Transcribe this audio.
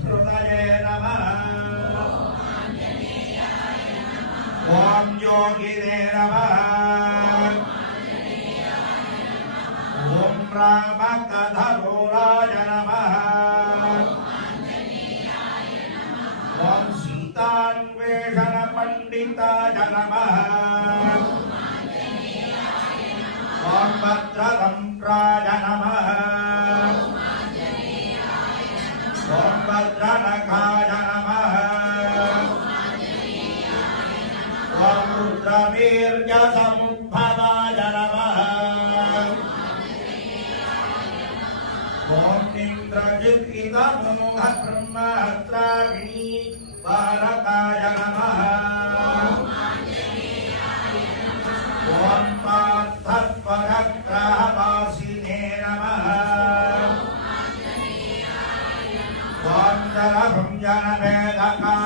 हृदये नमः। ॐ योगिने नमः। ॐ रामकधरोराय नमः। ॐ सीतान्वेषण पंडिताय नमः। ॐ भद्रतन्त्राय नमः। ॐ भद्रनखाय नमः। ॐ रुद्रवीर्यसमुद्भवाय नमः। ॐ इन्द्रजित्कितमोह ब्रह्महस्त्राग्नि बालकाय नमः। ॐ पार्थस्वरग्रहवासिने नमः। ॐ जलभुञ्जनवेदका